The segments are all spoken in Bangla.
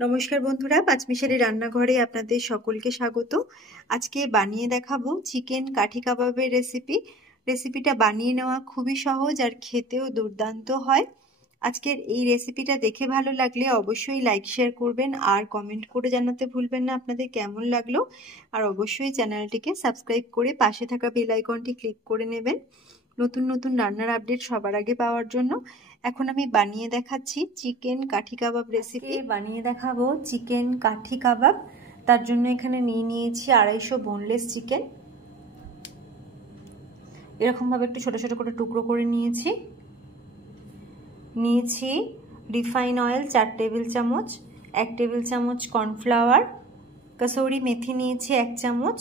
নমস্কার বন্ধুরা, পাঁচমিশালি রান্নাঘরে আপনাদের সকলকে স্বাগত। আজকে বানিয়ে দেখাবো চিকেন কাঠি কাবাবের রেসিপিটা বানিয়ে নেওয়া খুবই সহজ আর খেতেও দুর্দান্ত হয়। আজকের এই রেসিপিটা দেখে ভালো লাগলে অবশ্যই লাইক শেয়ার করবেন আর কমেন্ট করে জানাতে ভুলবেন না আপনাদের কেমন লাগলো। আর অবশ্যই চ্যানেলটিকে সাবস্ক্রাইব করে পাশে থাকা বেল আইকনটি ক্লিক করে নেবেন নতুন নতুন রান্নার আপডেট সবার আগে পাওয়ার জন্য। এখন আমি বানিয়ে দেখাচ্ছি চিকেন কাঠি কাবাব রেসিপি। বানিয়ে দেখাবো চিকেন কাঠি কাবাব। তার জন্য এখানে নিয়ে নিয়েছি 250 বোনলেস চিকেন। এরকমভাবে একটু ছোট ছোট করে টুকরো করে নিয়েছি। রিফাইন অয়েল 4 টেবিল চামচ, 1 টেবিল চামচ কর্নফ্লাওয়ার, কাসুরি মেথি নিয়েছি 1 চামচ,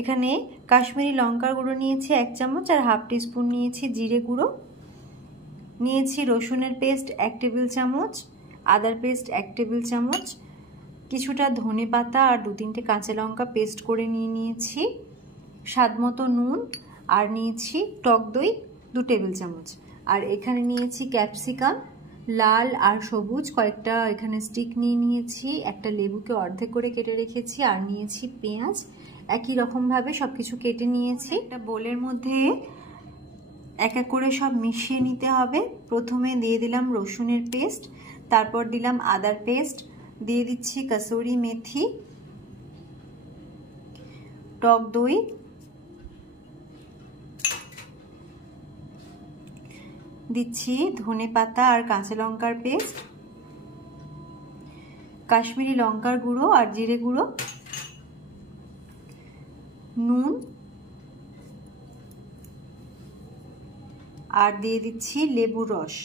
এখানে কাশ্মীরি লঙ্কার গুঁড়ো নিয়েছি 1 চামচ আর হাফ টিস্পুন নিয়েছি জিরে গুঁড়ো, নিয়েছি রসুনের পেস্ট 1 টেবিল চামচ, আদার পেস্ট 1 টেবিল চামচ, কিছুটা ধনে পাতা আর 2-3টে কাঁচা লঙ্কা পেস্ট করে নিয়েছি, স্বাদ মতো নুন, আর নিয়েছি টক দই 2 টেবিল চামচ। আর এখানে নিয়েছি ক্যাপসিকাম লাল আর সবুজ কয়েকটা, এখানে স্টিক নিয়েছি, একটা লেবুকে অর্ধেক করে কেটে রেখেছি, আর নিয়েছি পেঁয়াজ। একই রকমভাবে সব কিছু কেটে নিয়েছি। একটা বোলের মধ্যে এক এক করে সব মিশিয়ে নিতে হবে। প্রথমে দিয়ে দিলাম রসুনের পেস্ট, তারপর দিলাম আদার পেস্ট, দিয়ে দিচ্ছি কাসুরি মেথি, টক দই, দিচ্ছি ধনে পাতা আর কাঁচা লঙ্কার পেস্ট, কাশ্মীরি লঙ্কার গুঁড়ো আর জিরে গুঁড়ো, নুন, আর দিয়ে দিচ্ছি লেবুর রস।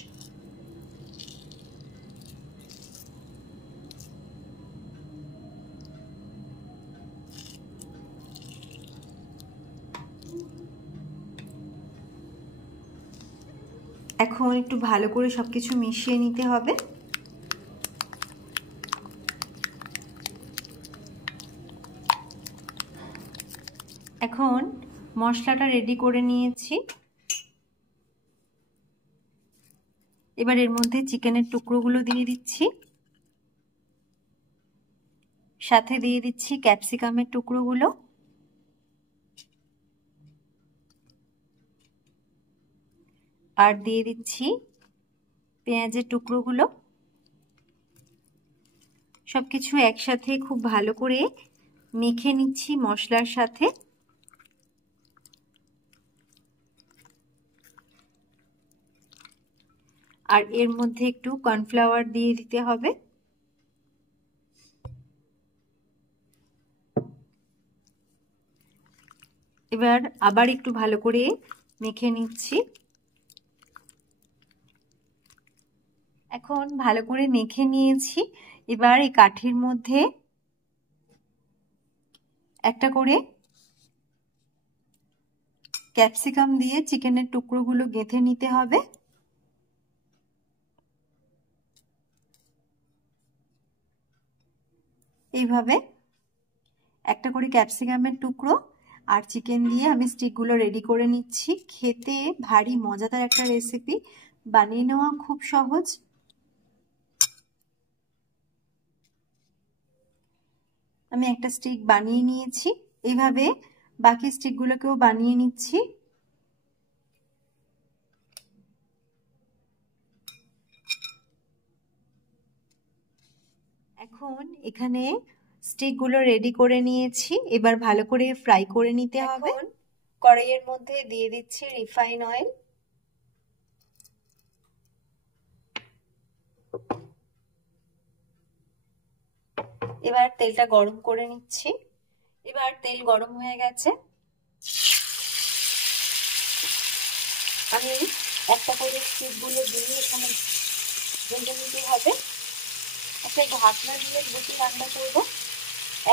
এখন একটু ভালো করে সবকিছু মিশিয়ে নিতে হবে। এখন মশলাটা রেডি করে নিয়েছি। এবার এর মধ্যে চিকেনের টুকরোগুলো দিয়ে দিচ্ছি, সাথে দিয়ে দিচ্ছি ক্যাপসিকামের টুকরোগুলো, আর দিয়ে দিচ্ছি পেঁয়াজের টুকরোগুলো। সবকিছু একসাথে খুব ভালো করে মেখে নিচ্ছি মশলার সাথে। আর এর মধ্যে একটু কর্নফ্লাওয়ার দিয়ে দিতে হবে। এবার আবার একটু ভালো করে মেখে নিচ্ছি। এখন ভালো করে মেখে নিয়েছি। এবার এই কাঠির মধ্যে একটা করে ক্যাপসিকাম দিয়ে চিকেনের টুকরোগুলো গেঁথে নিতে হবে। এইভাবে একটা করে ক্যাপসিকামের টুকরো আর চিকেন দিয়ে আমি স্টিকগুলো রেডি করে নিচ্ছি। খেতে ভারী মজাদার একটা রেসিপি, বানিয়ে নেওয়া খুব সহজ। আমি একটা স্টিক বানিয়ে নিয়েছি, এইভাবে বাকি স্টিকগুলোকেও বানিয়ে নিচ্ছি। এখন এখানে স্টিকগুলো রেডি করে নিয়েছি, এবার ভালো করে ফ্রাই করে নিতে হবে। কড়াইয়ের মধ্যে দিয়ে দিচ্ছি রিফাইন অয়েল, এবার তেলটা গরম করে নিচ্ছি। এবার তেল গরম হয়ে গেছে, আমি একটা করে স্টিকগুলো দিয়ে এখানে ভেজে নিতে হবে। একটা ঢাকনা দিয়ে বসে রান্না করবো।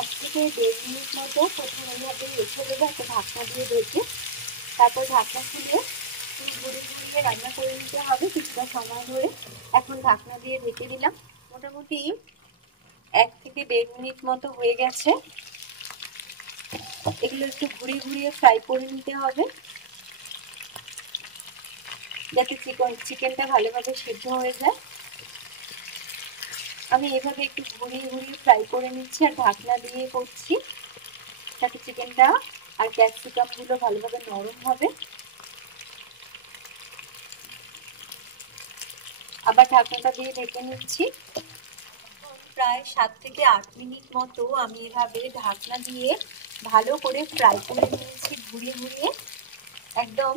1 থেকে 1.5 মিনিট মতো প্রথমে এইভাবে রেখে দেবো একটা ঢাকনা দিয়ে ঢেকে, তারপর ঢাকনা খুলে ঘুরিয়ে রান্না করে নিতে হবে কিছুটা সময় ধরে। এখন ঢাকনা দিয়ে ঢেকে দিলাম। মোটামুটি 1 থেকে 1.5 মিনিট মতো হয়ে গেছে। এগুলো একটু ঘুরিয়ে ফ্রাই করে নিতে হবে যাতে চিকেনটা ভালোভাবে সিদ্ধ হয়ে যায়। আমি এভাবে একটু ঘুরিয়ে ঘুরিয়ে ফ্রাই করে নিচ্ছি আর ঢাকনা দিয়ে করছি, যাতে চিকেনটা আর ক্যাপসিকামগুলো ভালোভাবে নরম হবে। আবার ঢাকনাটা দিয়ে ঢেকে নিচ্ছি। প্রায় 7 থেকে 8 মিনিট মতো আমি এভাবে ঢাকনা দিয়ে ভালো করে ফ্রাই করে নিয়েছি ঘুরিয়ে ঘুরিয়ে। একদম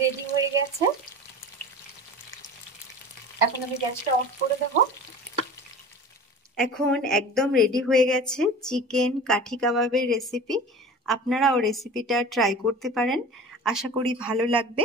রেডি হয়ে গেছে। এখন আমি গ্যাসটা অফ করে দেব। এখন একদম রেডি হয়ে গেছে চিকেন কাঠি কাবাবের রেসিপি। আপনারাও রেসিপিটা ট্রাই করতে পারেন, আশা করি ভালো লাগবে।